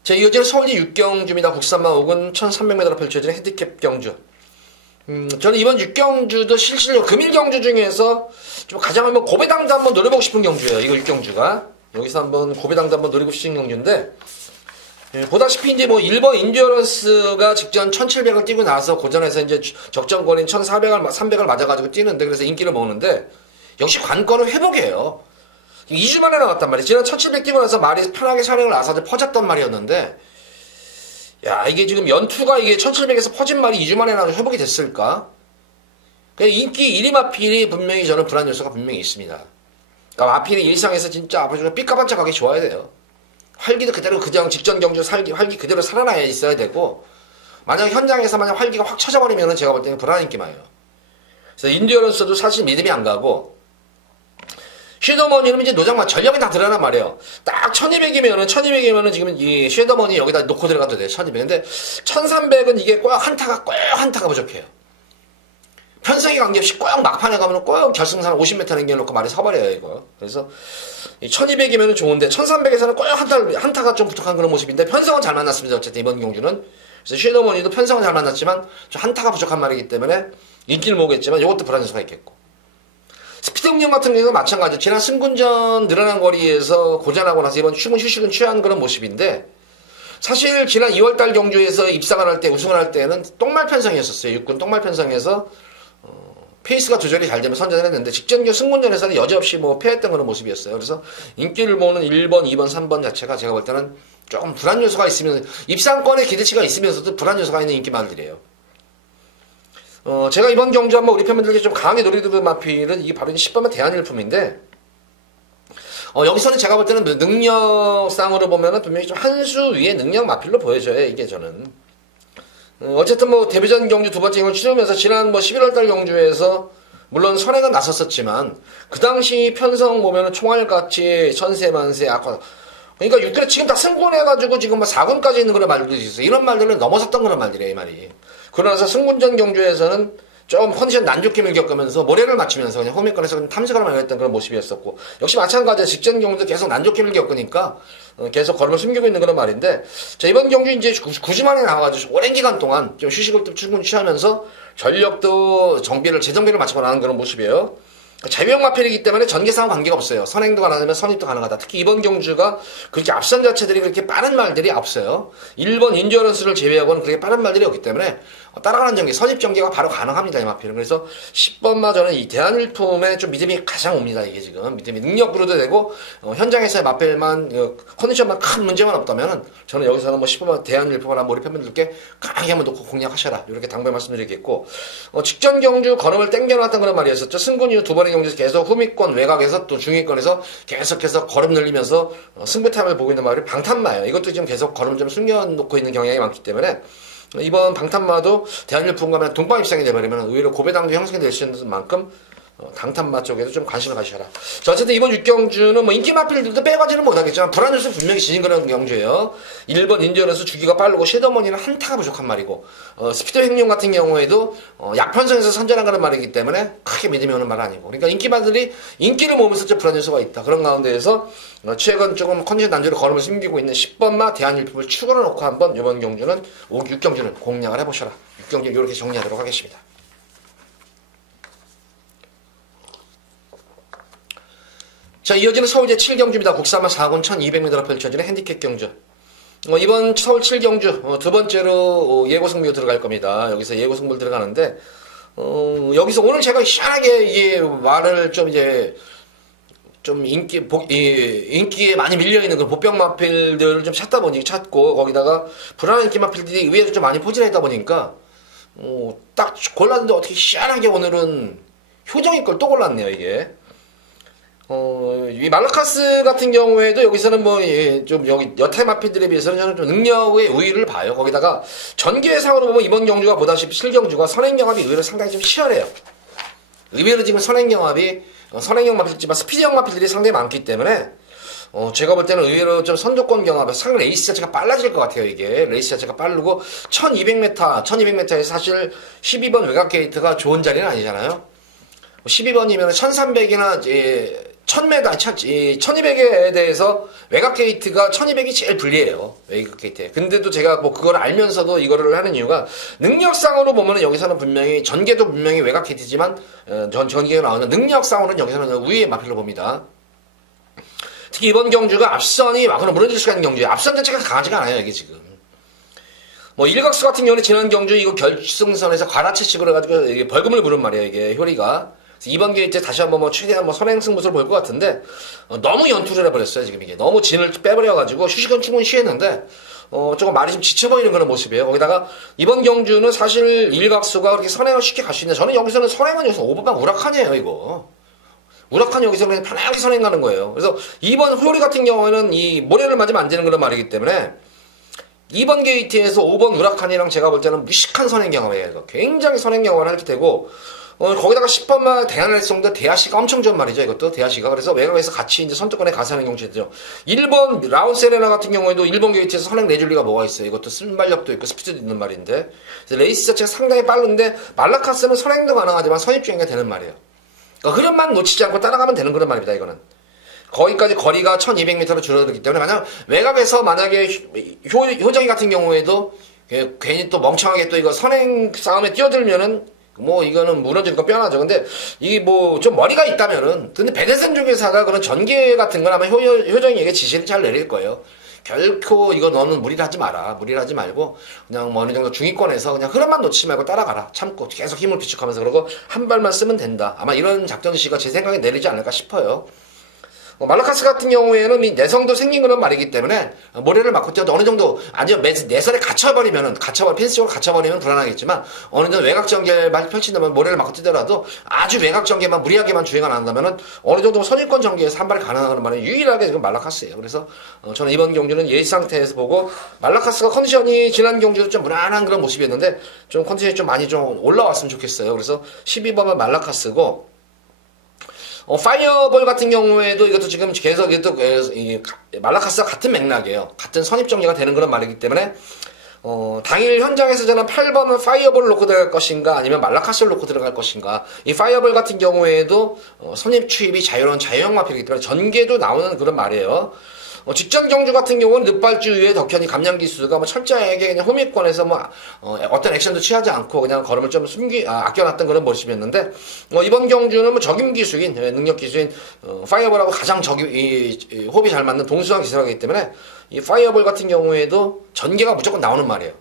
자, 이어지는 서울시 6경주입니다. 국산마 5군 1300m로 펼쳐지는 핸디캡 경주. 저는 이번 6경주도 실질로 금일 경주 중에서 좀 가장 한번 고배당도 한번 노려보고 싶은 경주예요. 이거 6경주가. 여기서 한번 고배당도 한번 노리고 싶은 경주인데, 보다시피 이제 뭐 1번 인듀어런스가 직전 1700을 뛰고 나서 고전에서 이제 적정거리인 1400을, 300을 맞아가지고 뛰는데 그래서 인기를 먹는데 역시 관건은 회복이에요. 2주 만에 나왔단 말이에요. 지난 1700 뛰고 나서 말이 편하게 촬영을 나서 퍼졌단 말이었는데 야, 이게 지금 연투가 이게 1700에서 퍼진 말이 2주 만에 나와서 회복이 됐을까? 인기 1위 마필이 분명히 저는 불안 요소가 분명히 있습니다. 그러니까 마필이 일상에서 진짜 앞으로 삐까반짝하게 좋아야 돼요. 활기도 그대로 그냥 직전 경주 활기 그대로 살아나야 있어야 되고 만약 현장에서 만약 활기가 확 쳐져버리면 제가 볼 때는 불안 인기마예요. 그래서 인듀어런스도 사실 믿음이 안 가고 쉐더머니는 이제 노장만 전력이 다 들어난 말이에요. 딱 1200이면은 지금 이 쉐더머니 여기다 놓고 들어가도 돼요. 1200. 근데 1300은 이게 꼭 한타가 부족해요. 편성에 관계없이 꼭 막판에 가면 꼭 결승선 50m 남겨놓고 말이 서버려요, 이거. 그래서 1200이면 좋은데 1300에서는 꼭 한타가 좀 부족한 그런 모습인데 편성은 잘 만났습니다. 어쨌든 이번 경주는. 그래서 쉐더머니도 편성은 잘 만났지만 좀 한타가 부족한 말이기 때문에 인기를 모으겠지만 이것도 불안 요소가 있겠고. 스피드 응용 같은 경우는 마찬가지로 지난 승군전 늘어난 거리에서 고전하고 나서 이번 출근 휴식은 취한 그런 모습인데 사실 지난 2월달 경주에서 입상을 할 때 우승을 할 때는 똥말 편성이었었어요. 육군 똥말 편성에서 페이스가 조절이 잘 되면 선전을 했는데 직전 승군전에서는 여지없이 뭐 패했던 그런 모습이었어요. 그래서 인기를 모으는 1번, 2번, 3번 자체가 제가 볼 때는 조금 불안 요소가 있으면서 입상권에 기대치가 있으면서도 불안 요소가 있는 인기마들이에요. 제가 이번 경주 한번 우리 팬분들께 좀 강하게 노리드는 마필은 이게 바로 10번만 대한일품인데 여기서는 제가 볼 때는 능력상으로 보면은 분명히 좀 한 수 위에 능력 마필로 보여져요. 이게 저는. 어쨌든 뭐 데뷔전 경주 두 번째 경을 치르면서 지난 뭐 11월달 경주에서 물론 선행은 나섰었지만 그 당시 편성 보면은 총알같이 천세만세 아까 그러니까 6대 지금 다 승군해가지고 지금 뭐 4군까지 있는 그런 말들이 있어요. 이런 말들은 넘어섰던 그런 말들이에요, 이 말이. 그러나서 승군전 경주에서는 좀 컨디션 난좋게을 겪으면서 모래를 맞추면서 그냥 홈에권에서 그냥 탐색을 많이 했던 그런 모습이었었고 역시 마찬가지로 직전 경주도 계속 난좋게을 겪으니까 계속 걸음을 숨기고 있는 그런 말인데 자 이번 경주 이제 9주 만에 나와가지고 오랜 기간 동안 좀 휴식을 좀 충분히 취하면서 전력도 재정비를 마치고 나는 그런 모습이에요. 자유형 마필이기 때문에 전개상 관계가 없어요. 선행도 가능하면 선입도 가능하다. 특히 이번 경주가 그렇게 앞선 자체들이 그렇게 빠른 말들이 없어요. 1번 인듀어런스를 제외하고는 그렇게 빠른 말들이 없기 때문에 따라가는 전개, 선입 전개가 바로 가능합니다. 이 마필은. 그래서 10번마 저는 이 대한일품에 좀 믿음이 가장 옵니다. 이게 지금 믿음이 능력으로도 되고 현장에서의 마필만 컨디션만 큰 문제만 없다면은 저는 여기서는 뭐 10번마 대한일품을 한번 우리 팬분들께 강하게 한번 놓고 공략하셔라. 이렇게 당부의 말씀드리겠고 직전 경주 걸음을 땡겨놨던 그런 말이었었죠. 승군 이후 두 번의 경주에서 계속 후미권 외곽에서 또 중위권에서 계속해서 걸음 늘리면서 승부탑을 보고 있는 말이 방탄마예요. 이것도 지금 계속 걸음 좀 숨겨놓고 있는 경향이 많기 때문에 이번 방탄마도 대한일품과 동방 입상이 되버리면 의외로 고배당도 형성이 될 수 있는 만큼 당탄마 쪽에도 좀 관심을 가지셔라. 자, 어쨌든 이번 6경주는 뭐 인기 마필들도 빼가지는 못하겠지만 불안유수 분명히 지진 그런 경주예요. 1번 인디언에서 주기가 빠르고 섀도머니는 한타가 부족한 말이고 스피드 행용 같은 경우에도 약편성에서 선전한 그런 말이기 때문에 크게 믿음이 오는 말은 아니고 그러니까 인기마들이 인기를 모으면서 좀 불안유수가 있다. 그런 가운데에서 최근 조금 컨디션 난조를 걸음을 숨기고 있는 10번마 대한율품을 추가로 놓고 한번 이번 경주는 6경주는 공략을 해보셔라. 6경주 이렇게 정리하도록 하겠습니다. 자, 이어지는 서울 제7경주입니다. 국산마 4군 1200m로 펼쳐지는 핸디캡 경주. 이번 서울 7경주, 두 번째로 예고 승부가 들어갈 겁니다. 여기서 예고 승부를 들어가는데, 여기서 오늘 제가 희한하게 이게 말을 좀 이제, 좀 인기에 많이 밀려있는 그 보병 마필들을 좀 찾고, 거기다가 불안한 인기 마필들이 의외로 좀 많이 포진하다 보니까, 딱 골랐는데 어떻게 희한하게 오늘은 효정이 걸 또 골랐네요, 이게. 이 말라카스 같은 경우에도 여기서는 뭐, 좀 여기 여타 마필들에 비해서는 저는 좀 능력의 우위를 봐요. 거기다가 전개상으로 보면 이번 경주가 보다시피 7경주가 선행경합이 의외로 상당히 좀 치열해요. 의외로 지금 선행경 마필이지만 스피드형 마필들이 상당히 많기 때문에, 제가 볼 때는 의외로 좀 선두권 경합에 상당히 레이스 자체가 빨라질 것 같아요, 이게. 레이스 자체가 빠르고, 1200m에서 사실 12번 외곽 게이트가 좋은 자리는 아니잖아요. 12번이면 1300이나 1200에 대해서 외곽 게이트가 1200이 제일 불리해요. 외곽 게이트에. 근데도 제가 뭐 그걸 알면서도 이거를 하는 이유가 능력상으로 보면은 여기서는 분명히 전개도 분명히 외곽 게이트지만 전개가 나오는 능력상으로는 여기서는 우위의 마필로 봅니다. 특히 이번 경주가 앞선이 막으로 무너질 수가 있는 경주예요. 앞선 자체가 강하지가 않아요, 이게 지금. 뭐 일각수 같은 경우는 지난 경주 이거 결승선에서 과다채식을 해가지고 이게 벌금을 부른 말이에요, 이게 효리가. 이번 기회 때 다시 한번 뭐 최대한 뭐 선행 승부를 볼 것 같은데 너무 연투를 해버렸어요. 지금 이게 너무 진을 빼버려가지고 휴식은 충분히 쉬었는데 조금 말이 좀 지쳐 보이는 그런 모습이에요. 거기다가 이번 경주는 사실 일각수가 그렇게 선행을 쉽게 갈 수 있는데 저는 여기서는 선행은 여기서 5번방 우라칸이에요. 이거 우라칸 여기서 그냥 편하게 선행 가는 거예요. 그래서 이번 효리 같은 경우에는 이 모래를 맞으면 안 되는 그런 말이기 때문에 2번 게이트에서 5번 우라칸이랑 제가 볼 때는 무식한 선행 경험이에요. 이거 굉장히 선행 경험을 할 테고 거기다가 10번만 대한활성도 대하시가 엄청 좋은 말이죠. 이것도 대하시가. 그래서 외곽에서 같이 이제 선두권에 가서하는 경우죠. 1번 라운세레나 같은 경우에도 1번 게이트에서 선행 내줄 리가 뭐가 있어요. 이것도 순발력도 있고 스피드도 있는 말인데. 레이스 자체가 상당히 빠른데 말라카스는 선행도 가능하지만 선입주행이 되는 말이에요. 그러니까 흐름만 놓치지 않고 따라가면 되는 그런 말입니다. 이거는. 거기까지 거리가 1200m로 줄어들기 때문에 외곽에서 만약에 효정이 같은 경우에도 괜히 또 멍청하게 또 이거 선행 싸움에 뛰어들면은 뭐 이거는 무너지는 건 뻔하죠. 근데 이게 뭐 좀 머리가 있다면은 근데 배대선 중에서가 그런 전개 같은 건 아마 효정이에게 지시를 잘 내릴 거예요. 결코 이거 너는 무리를 하지 마라. 무리를 하지 말고 그냥 뭐 어느 정도 중위권에서 그냥 흐름만 놓치지 말고 따라가라. 참고 계속 힘을 비축하면서 그러고 한 발만 쓰면 된다. 아마 이런 작전 지시가 제 생각에 내리지 않을까 싶어요. 말라카스 같은 경우에는 이 내성도 생긴 그런 말이기 때문에 모래를 맞고 뛰어도 어느 정도 아니면 내선에 펜스 쪽으로 갇혀버리면 불안하겠지만 어느 정도 외곽 전개만 펼친다면 모래를 맞고 뛰더라도 아주 외곽 전개만 무리하게만 주행 안 한다면은 어느 정도 선입권 전개에서 한 발 가능한 말은 유일하게 지금 말라카스예요. 그래서 저는 이번 경주는 예시 상태에서 보고 말라카스가 컨디션이 지난 경주도 좀 무난한 그런 모습이었는데 좀 컨디션이 좀 많이 좀 올라왔으면 좋겠어요. 그래서 12번은 말라카스고 파이어볼 같은 경우에도 이것도 지금 계속 말라카스와 같은 맥락이에요. 같은 선입정리가 되는 그런 말이기 때문에 당일 현장에서 저는 8번은 파이어볼을 놓고 들어갈 것인가 아니면 말라카스를 놓고 들어갈 것인가. 이 파이어볼 같은 경우에도 선입 추입이 자유로운 자유형 마필이기 때문에 전개도 나오는 그런 말이에요. 직전 경주 같은 경우는 늑발주 위에 덕현이 감량 기수가 뭐 철저하게 그냥 호미권에서 어떤 액션도 취하지 않고 그냥 걸음을 좀 아껴놨던 그런 모습이었는데, 이번 경주는 뭐 적임 기수인, 능력 기수인, 파이어볼하고 가장 호흡이 잘 맞는 동수한 기수라기 때문에 이 파이어볼 같은 경우에도 전개가 무조건 나오는 말이에요.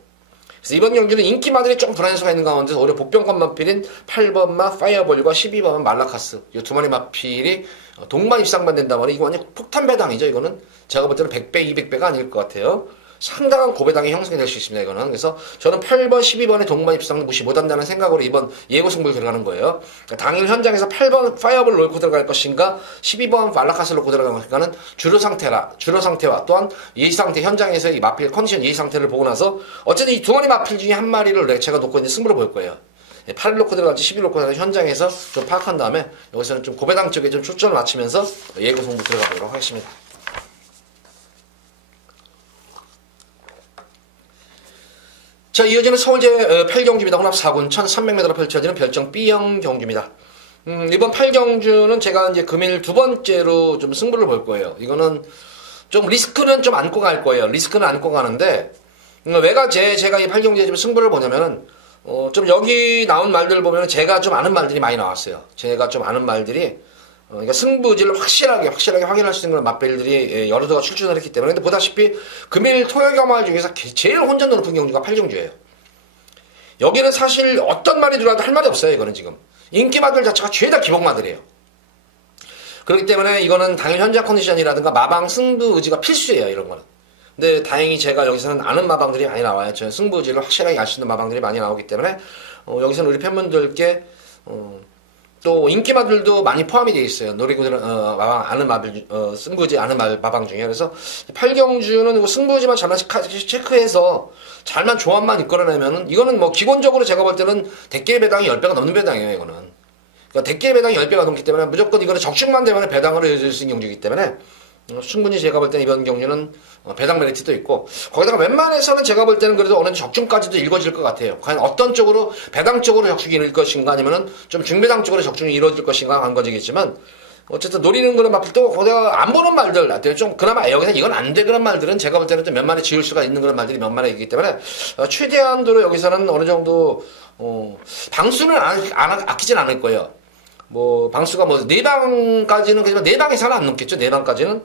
그래서 이번 경주는 인기마들이 좀 불안할 수가 있는 가운데 오히려 복병권 마필인 8번마 파이어볼과 12번마 말라카스 이 두 마리 마필이 동반 입상만 된다면 이거 완전 폭탄 배당이죠. 이거는 제가 볼 때는 100배, 200배가 아닐 것 같아요. 상당한 고배당이 형성이 될 수 있습니다. 이거는. 그래서 저는 8번, 12번의 동반 입상을 무시 못한다는 생각으로 이번 예고 승부에 들어가는 거예요. 그러니까 당일 현장에서 8번 파이어볼 놓고 들어갈 것인가 12번 말라카스를 놓고 들어갈 것인가는 주로 상태와 또한 예시 상태 현장에서의 마필 컨디션 예시 상태를 보고 나서 어쨌든 이 두 마리 마필 중에 한 마리를 제가 놓고 이제 승부를 볼 거예요. 8일 코드를 갈지 11일 코드를 현장에서 좀 파악한 다음에 여기서는 좀 고배당 쪽에 좀 초점을 맞추면서 예고 송부 들어가 보도록 하겠습니다. 자, 이어지는 서울제 8경주입니다. 혼합 4군 1300m로 펼쳐지는 별정 B형 경주입니다. 이번 8경주는 제가 이제 금일 두 번째로 좀 승부를 볼 거예요. 이거는 좀 리스크는 좀 안고 갈 거예요. 리스크는 안고 가는데, 왜가 제가 이 8경주에 좀 승부를 보냐면은, 좀 여기 나온 말들을 보면 제가 좀 아는 말들이 많이 나왔어요. 제가 좀 아는 말들이, 그러니까 승부지를 확실하게 확인할 수 있는 그런 맛배들이 여러 도가 출전을 했기 때문에. 근데 보다시피 금일 토요일 경말 중에서 제일 혼전도 높은 경주가 8경주예요. 여기는 사실 어떤 말이 들어와도 할 말이 없어요. 이거는 지금 인기마들 자체가 죄다 기복마들이에요. 그렇기 때문에 이거는 당일 현장 컨디션이라든가 마방 승부 의지가 필수예요. 이런 거는. 근데 다행히 제가 여기서는 아는 마방들이 많이 나와요. 저는 승부 의지를 확실하게 알 수 있는 마방들이 많이 나오기 때문에 여기서는 우리 팬분들께 또 인기마들도 많이 포함이 되어 있어요. 놀이구들 마방 아는 마들 승부지 아는 마방 중에. 그래서 8경주는 승부지만 잘만 체크해서 잘만 조합만 이끌어내면은 이거는 뭐 기본적으로 제가 볼 때는 대길 배당이 10배가 넘는 배당이에요. 이거는. 그러니까 대길 배당이 10배가 넘기 때문에 무조건 이거는 적중만 되면 배당으로 이어질 수 있는 경주이기 때문에 충분히 제가 볼 때는 이번 경주는 배당 메리트도 있고, 거기다가 웬만해서는 제가 볼 때는 그래도 어느 정도 적중까지도 읽어질 것 같아요. 과연 어떤 쪽으로 배당 쪽으로 적중이 이룰 것인가 아니면은 좀 중배당 쪽으로 적중이 이루어질 것인가 한 거지겠지만, 어쨌든 노리는 그런 말들 또 거기다가 안 보는 말들 좀 그나마 여기서 이건 안 돼 그런 말들은 제가 볼 때는 좀 몇 마리 지울 수가 있는 그런 말들이 몇 마리 있기 때문에 최대한도로 여기서는 어느 정도 방수는 아끼진 않을 거예요. 뭐 방수가 뭐 4방까지는 그지만 4방 이상은 안 넘겠죠. 4방까지는.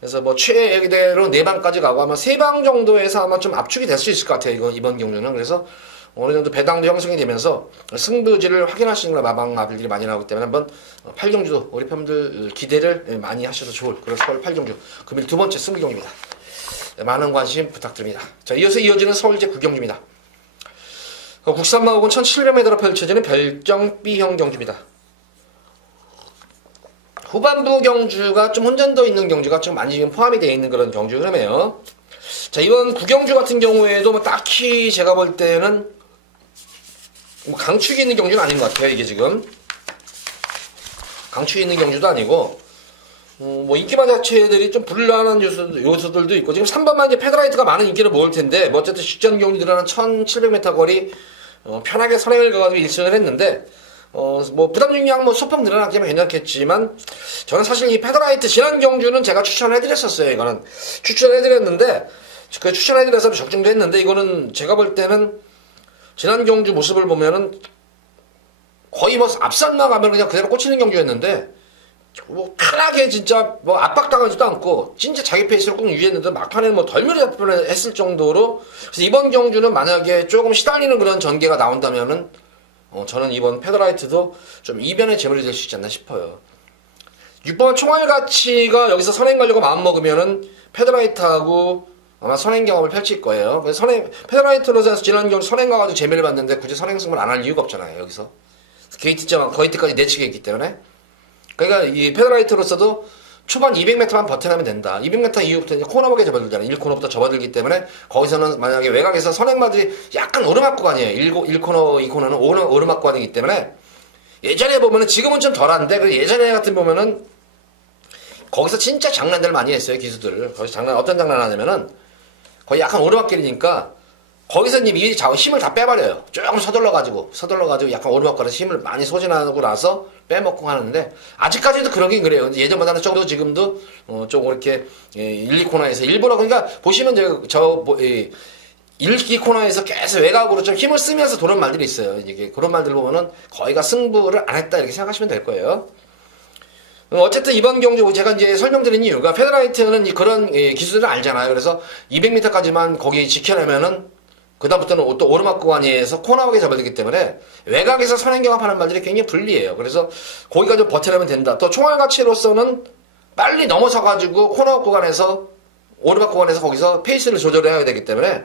그래서 뭐 최대로 4방까지 가고 아마 3방 정도에서 아마 좀 압축이 될 수 있을 것 같아요. 이번 경주는. 그래서 어느 정도 배당도 형성이 되면서 승부지를 확인할 수 있는 마방 마블들이 많이 나오기 때문에 한번 8경주도 우리 팬분들 기대를 많이 하셔도 좋을 그런 서울 8경주 금일 두 번째 승부 경주입니다. 많은 관심 부탁드립니다. 자, 이어지는 서울제 9경주입니다. 국산마옥은 1700m로 펼쳐지는 별정 B형 경주입니다. 후반부 경주가 좀 혼전도 있는 경주가 좀 많이 지금 포함이 되어 있는 그런 경주 흐름이에요. 자, 이번 9경주 같은 경우에도 뭐 딱히 제가 볼 때는 뭐 강축이 있는 경주는 아닌 것 같아요. 이게 지금 강축이 있는 경주도 아니고 뭐 인기마 자체들이 좀 불안한 요소들도 있고, 지금 3번만 이제 페더라이트가 많은 인기를 모을 텐데 뭐 어쨌든 직전 경주들은 1700m 거리 편하게 선행을 가가지고 1승을 했는데 뭐 부담 중량 뭐 소폭 늘어나기면 괜찮겠지만, 저는 사실 이 페더라이트 지난 경주는 제가 추천해드렸었어요. 이거는 추천해드렸는데 그 추천해드려서 적중도 했는데, 이거는 제가 볼 때는 지난 경주 모습을 보면은 거의 뭐 앞선 나가면 그냥 그대로 꽂히는 경주였는데, 뭐 편하게 진짜 뭐 압박당하지도 않고 진짜 자기 페이스를 꼭 유지했는데 막판에는 뭐 덜미를 잡혔을 정도로. 그래서 이번 경주는 만약에 조금 시달리는 그런 전개가 나온다면은 저는 이번 페더라이트도 좀 이변의 제물이 될 수 있지 않나 싶어요. 6번 총알 가치가 여기서 선행 가려고 마음먹으면은 페더라이트하고 아마 선행 경험을 펼칠 거예요. 그래서 페더라이트로서 지난 경주 선행 가가지고 재미를 봤는데 굳이 선행 승부를 안 할 이유가 없잖아요. 여기서 게이트까지 내치게 있기 때문에. 그러니까 이 페더라이트로서도 초반 200m만 버텨내면 된다. 200m 이후부터 이제 코너밖에 접어들잖아요. 1코너부터 접어들기 때문에 거기서는 만약에 외곽에서 선행마들이 약간 오르막 구간이에요. 1코너, 2코너는 오르막 구간이기 때문에 예전에 보면은 지금은 좀 덜한데 예전에 같은 보면은 거기서 진짜 장난들 많이 했어요. 기수들. 거기서 어떤 장난 하냐면은 거의 약간 오르막길이니까 거기서 이제 힘을 다 빼버려요. 조금 서둘러가지고 약간 오르막거려서 힘을 많이 소진하고 나서 빼먹고 하는데, 아직까지도 그러긴 그래요. 예전보다는 좀 더 지금도 좀 이렇게 1, 2코너에서 일부러, 그러니까 보시면 1, 2코너에서 계속 외곽으로 좀 힘을 쓰면서 도는 말들이 있어요. 이게 그런 말들 보면은 거의가 승부를 안 했다 이렇게 생각하시면 될 거예요. 어쨌든 이번 경주 제가 이제 설명드린 이유가 페더라이트는 그런 기술을 알잖아요. 그래서 200m까지만 거기 지켜내면은 그다음부터는 또 오르막 구간에서 코너하게 잡아들기 때문에 외곽에서 선행 경합하는 말들이 굉장히 불리해요. 그래서 거기까지 좀 버텨내면 된다. 또 총알 가치로서는 빨리 넘어서가지고 코너 구간에서 오르막 구간에서 거기서 페이스를 조절해야 되기 때문에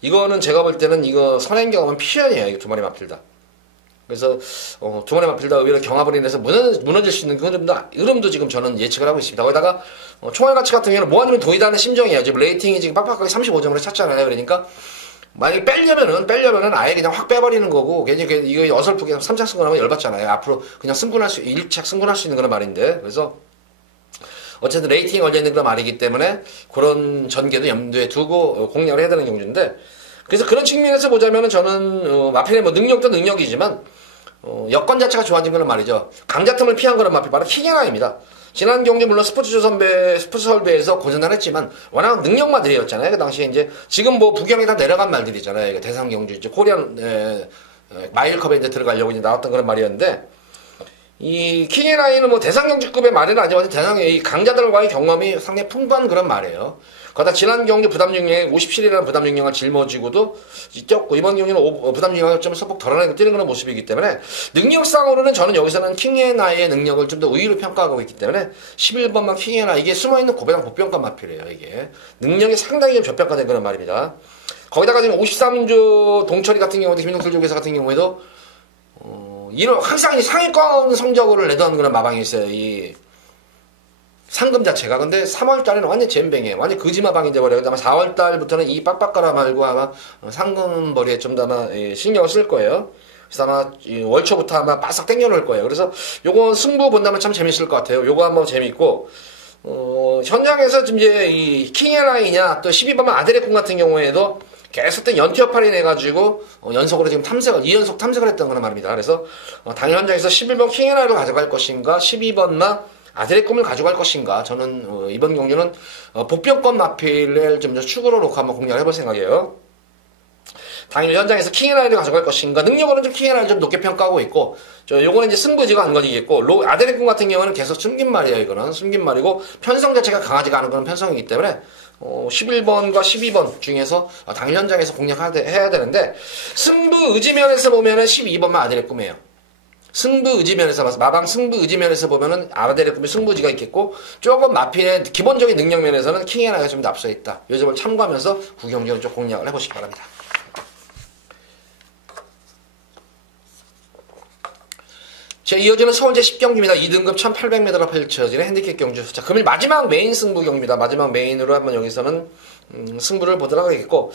이거는 제가 볼 때는 이거 선행 경합은 피연이에요. 이거 두 마리 맞필다. 그래서 두 마리 맞필다 의외로 경합을 인해서 무너질 수 있는 그 흐름도 지금 저는 예측을 하고 있습니다. 거기다가 총알 가치 같은 경우는 뭐 아니면 도이다는 심정이에요. 지금 레이팅이 지금 빡빡하게 35점으로 찼잖아요. 그러니까 만약에 빼려면은 아예 그냥 확 빼버리는 거고, 괜히 이거 어설프게 3착 승근하면 열받잖아요. 앞으로 그냥 1착 승근할 수 있는 그런 말인데. 그래서, 어쨌든 레이팅이 걸려있는 그런 말이기 때문에, 그런 전개도 염두에 두고 공략을 해야 되는 경주인데, 그래서 그런 측면에서 보자면은 저는, 마필의 뭐 능력도 능력이지만, 여건 자체가 좋아진 거는 말이죠. 강자 틈을 피한 거는 마필 바로 킹앤아입니다. 지난 경기 물론 스포츠 설배에서 고전을 했지만 워낙 능력마들이었잖아요. 그 당시에 이제 지금 뭐 부경이 다 내려간 말들이잖아요. 대상 경주 이제 코리안 마일컵에 이제 들어가려고 이제 나왔던 그런 말이었는데 이 킹앤아이는 뭐 대상 경주급의 말은 아니지만 이 강자들과의 경험이 상당히 풍부한 그런 말이에요. 거기다 지난 경기 부담 중량에 57이라는 부담 중량을 짊어지고도 뛰었고 이번 경기는 부담 중량을 좀 소폭 덜어내고 뛰는 그런 모습이기 때문에 능력상으로는 저는 여기서는 킹앤아이의 능력을 좀 더 우위로 평가하고 있기 때문에 11번만 킹앤아이 이게 숨어있는 고배당 보병과 마필이에요. 이게 능력이 상당히 좀 저평가된 그런 말입니다. 거기다가 지금 53조 동철이 같은 경우도 김용철 조교사 같은 경우에도 이런 항상 상위권 성적을 내던 그런 마방이 있어요. 이 상금 자체가. 근데 3월달에는 완전 잼뱅이에요. 완전 거지마방이 돼버려요. 아마 4월달부터는 이 빡빡가라 말고 아마 상금벌이에 좀 더 아마 신경을 쓸 거예요. 그래서 아마 월초부터 아마 바싹 땡겨놓을 거예요. 그래서 요거 승부 본다면 참 재밌을 것 같아요. 요거 한번 재밌고, 현장에서 지금 이제 이 킹앤아이냐 또 12번만 아데레콘 같은 경우에도 계속된 연티어팔이 내가지고 연속으로 지금 2연속 탐색을 했던 그런 말입니다. 그래서 당일 현장에서 11번 킹앤아이를 가져갈 것인가 12번만 아들의 꿈을 가져갈 것인가. 저는 이번 경기는 복병권 마필을 좀 축으로 놓고 한번 공략을 해볼 생각이에요. 당일 현장에서 킹앤아이를 가져갈 것인가. 능력으로는 좀 킹앤아이를 좀 높게 평가하고 있고, 요거는 이제 승부지가 안 걸리겠고, 아들의 꿈 같은 경우는 계속 숨긴 말이에요. 이거는 숨긴 말이고 편성 자체가 강하지가 않은 그런 편성이기 때문에 11번과 12번 중에서 당일 현장에서 공략해야 되는데, 승부 의지면에서 보면은 12번만 아들의 꿈이에요. 승부 의지면에서 봐서 마방 승부 의지면에서 보면은 아라델의 꿈이 승부지가 있겠고, 조금 마필의 기본적인 능력면에서는 킹앤아이가 좀 더 앞서 있다. 이 점을 참고하면서 구경전을 좀 공략을 해보시기 바랍니다. 자, 이어지는 서울제 10경기입니다. 2등급 1800m로 펼쳐지는 핸디캡 경주. 자, 금일 마지막 메인 승부 경기입니다. 마지막 메인으로 한번 여기서는 승부를 보도록 하겠고,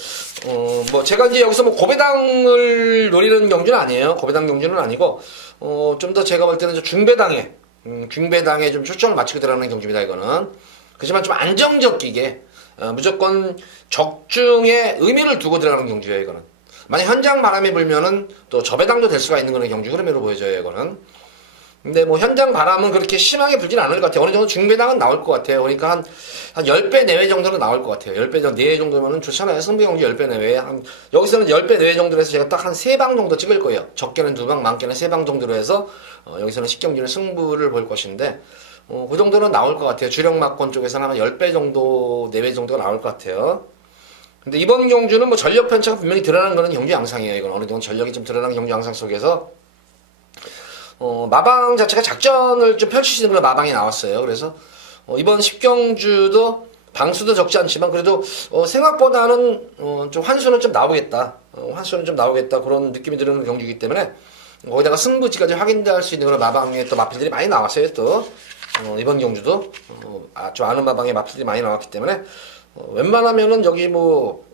뭐 제가 이제 여기서 뭐 고배당을 노리는 경주는 아니에요. 고배당 경주는 아니고, 좀 더 제가 볼 때는 중배당에 좀 초점을 맞추고 들어가는 경주입니다. 이거는. 그렇지만 좀 안정적이게 무조건 적중에 의미를 두고 들어가는 경주예요. 이거는. 만약 현장 바람이 불면은 또 저배당도 될 수가 있는 그런 경주 흐름으로 보여져요. 이거는. 근데 뭐 현장 바람은 그렇게 심하게 불진 않을 것 같아요. 어느 정도 중배당은 나올 것 같아요. 그러니까 한 10배 내외 정도는 나올 것 같아요. 10배 내외 정도면은 좋잖아요. 승부 경기 10배 내외. 여기서는 10배 내외 정도로 해서 제가 딱 한 3방 정도 찍을 거예요. 적게는 2방, 많게는 3방 정도로 해서 여기서는 10경기는 승부를 볼 것인데, 그 정도는 나올 것 같아요. 주력마권 쪽에서는 한 10배 정도, 내외 정도가 나올 것 같아요. 근데 이번 경주는 뭐 전력 편차가 분명히 드러나는 거는 경주 양상이에요. 이건 어느 정도 전력이 좀 드러나는 경주 양상 속에서 마방 자체가 작전을 좀 펼칠 수 있는 그런 마방이 나왔어요. 그래서 이번 10경주도 방수도 적지 않지만 그래도 생각보다는 좀 환수는 좀 나오겠다. 환수는 좀 나오겠다. 그런 느낌이 드는 경주이기 때문에 거기다가 승부지까지 확인될 수 있는 그런 마방에 또 마필들이 많이 나왔어요. 또 이번 경주도 좀 아는 마방에 마필들이 많이 나왔기 때문에 웬만하면은 여기 뭐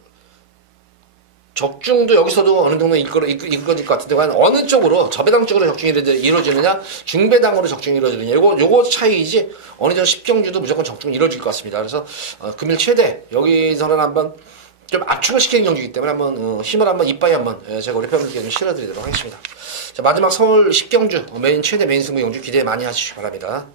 적중도 여기서도 어느 정도 이끌어질 것 같은데, 어느 쪽으로, 저배당 쪽으로 적중이 이루어지느냐, 중배당으로 적중이 이루어지느냐, 요거 차이이지, 어느 정도 10경주도 무조건 적중이 이루어질 것 같습니다. 그래서, 금일 최대, 여기서는 한번 좀 압축을 시키는 경주이기 때문에 한번, 힘을 한번, 이빠이 한번, 제가 우리 팬분들께 좀 실어드리도록 하겠습니다. 자, 마지막 서울 10경주, 최대 메인 승부 경주 기대 많이 하시기 바랍니다.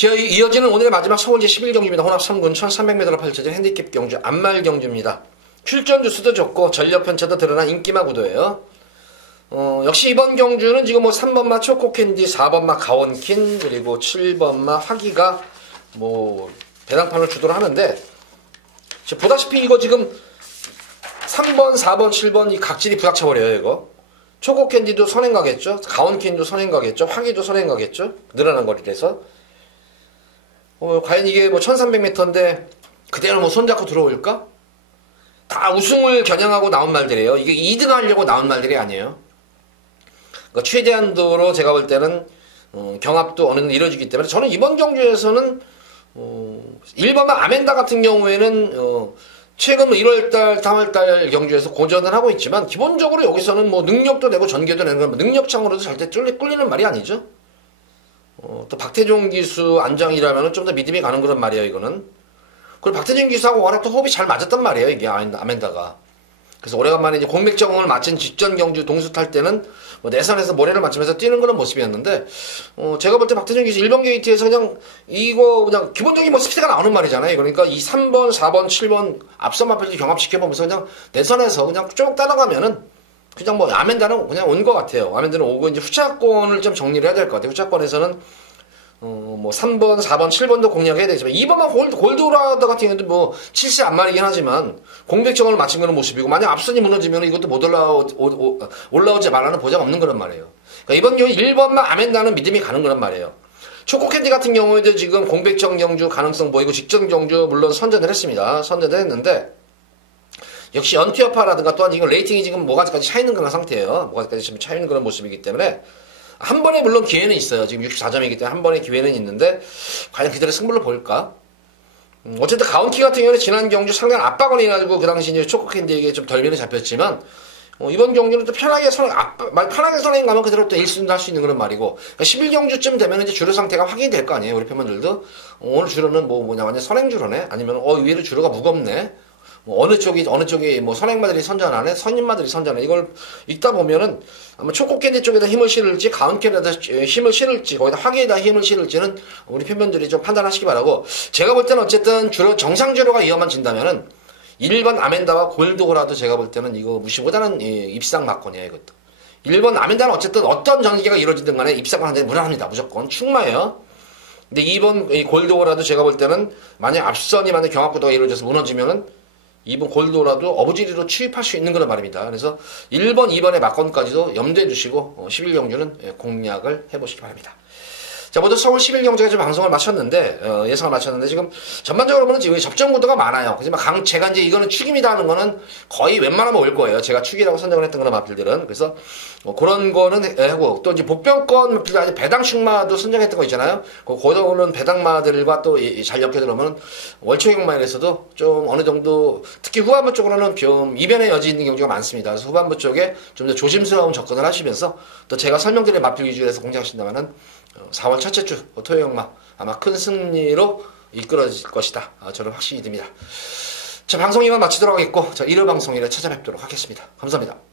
이어지는 오늘의 마지막 서울제 11경주입니다. 혼합 3군 1300m로 펼쳐진 핸디캡 경주 안말 경주입니다. 출전 주수도 좋고 전력 편차도 드러난 인기마 구도예요. 역시 이번 경주는 지금 뭐 3번마 초코캔디, 4번마 가원킨, 그리고 7번마 화기가 뭐 배당판을 주도를 하는데, 보다시피 이거 지금 3번, 4번, 7번 이 각질이 부닥쳐버려요. 이거 초코캔디도 선행 가겠죠, 가원킨도 선행 가겠죠, 화기도 선행 가겠죠. 늘어난 거리에서 과연 이게 뭐 1300m인데 그대로 뭐 손잡고 들어올까? 다 우승을 겨냥하고 나온 말들이에요. 이게 2등 하려고 나온 말들이 아니에요. 그러니까 최대한도로 제가 볼 때는 경합도 어느 정도 이루어지기 때문에 저는 이번 경주에서는 1번만 아멘다 같은 경우에는 최근 1월달, 3월달 경주에서 고전을 하고 있지만 기본적으로 여기서는 뭐 능력도 내고 전개도 내는 건 능력창으로도 절대 꿀리는 말이 아니죠. 또 박태종 기수 안장이라면 좀 더 믿음이 가는 그런 말이에요, 이거는. 그리고 박태종 기수하고 워낙 또 호흡이 잘 맞았단 말이에요, 이게 아멘다가. 그래서 오래간만에 이제 공백정을 마친 직전 경주 동수 탈 때는 뭐 내선에서 모래를 맞추면서 뛰는 그런 모습이었는데, 제가 볼 때 박태종 기수 1번 게이트에서 그냥 기본적인 뭐 스피드가 나오는 말이잖아요. 그러니까 이 3번, 4번, 7번 앞선 마필드 경합시켜보면서 그냥 내선에서 그냥 쭉 따라가면은 그냥 뭐 아멘다는 그냥 온 것 같아요. 아멘다는 오고 이제 후차권을 좀 정리를 해야 될 것 같아요. 후차권에서는 뭐 3번, 4번, 7번도 공략해야 되지만 2번만 골드오라더 같은 경우도 뭐 7세 안말이긴 하지만 공백정을 마친 그런 모습이고 만약 앞선이 무너지면 이것도 못 올라오지 말라는 보장 없는 그런 말이에요. 그러니까 이번 경우 1번만 아멘다는 믿음이 가는 그런 말이에요. 초코캔디 같은 경우에도 지금 공백정 경주 가능성 보이고 직전 경주 물론 선전을 했습니다. 선전을 했는데 역시 연투여파라든가 또한 지금 레이팅이 지금 모가지까지 차 있는 그런 상태예요. 모가지까지 지금 차 있는 그런 모습이기 때문에 한 번에 물론 기회는 있어요. 지금 64점이기 때문에 한 번에 기회는 있는데 과연 그대로 승부를 볼까? 어쨌든 가운키 같은 경우는 지난 경주 상당히 압박을 해가지고 그 당시 이제 초코캔디에게 좀 덜미를 잡혔지만 이번 경주는 또 편하게 선행 가면 그대로 또 1승도 할 수 있는 그런 말이고 그러니까 11경주쯤 되면 이제 주로 상태가 확인이 될 거 아니에요. 우리 팬분들도 오늘 주로는 뭐냐 완전 선행주로네 아니면 의외로 주로가 무겁네. 어느 쪽이 뭐 선행마들이 선전하네, 선임마들이 선전하네. 이걸 읽다 보면은 아마 초코캔디 쪽에다 힘을 실을지, 가운캔에다 힘을 실을지, 거기다 화기에다 힘을 실을지는 우리 팬분들이 좀 판단하시기 바라고. 제가 볼 때는 어쨌든 주로 정상주로가 이어만 진다면은 1번 아멘다와 골드고라도 제가 볼 때는 이거 무시보다는 입상 막권이에요, 이것도. 1번 아멘다는 어쨌든 어떤 전개가 이루어지든 간에 입상을 하는데 무난합니다, 무조건. 충마예요. 근데 2번 골드고라도 제가 볼 때는 만약 앞선이 만약 경합구도가 이루어져서 무너지면은 2번 골드라도 어부지리로 취입할 수 있는 그런 말입니다. 그래서 1번, 2번의 막건까지도 염두에 두시고 11경주는 공략을 해보시기 바랍니다. 자, 모두 서울 11경주가 지금 방송을 마쳤는데 예상을 마쳤는데 지금 전반적으로는 지금 접전 구도가 많아요. 하지만 제가 이제 이거는 축입니다 하는 거는 거의 웬만하면 올 거예요. 제가 축이라고 선정을 했던 그런 마필들은. 그래서 그런 거는 하고 또 이제 복병권 마필들 아직 배당 축마도 선정했던 거 있잖아요. 거기다 오는 배당마들과 또 잘 엮여 들어오면 월초경마에서도 좀 어느 정도 특히 후반부 쪽으로는 좀 이변의 여지 있는 경우가 많습니다. 그래서 후반부 쪽에 좀 더 조심스러운 접근을 하시면서 또 제가 설명드린 마필 위주로 해서 공략하신다면은 4월 첫째 주 토요일마 아마 큰 승리로 이끌어질 것이다. 저는 확신이 듭니다. 자, 방송 이만 마치도록 하겠고, 일요 방송일에 찾아뵙도록 하겠습니다. 감사합니다.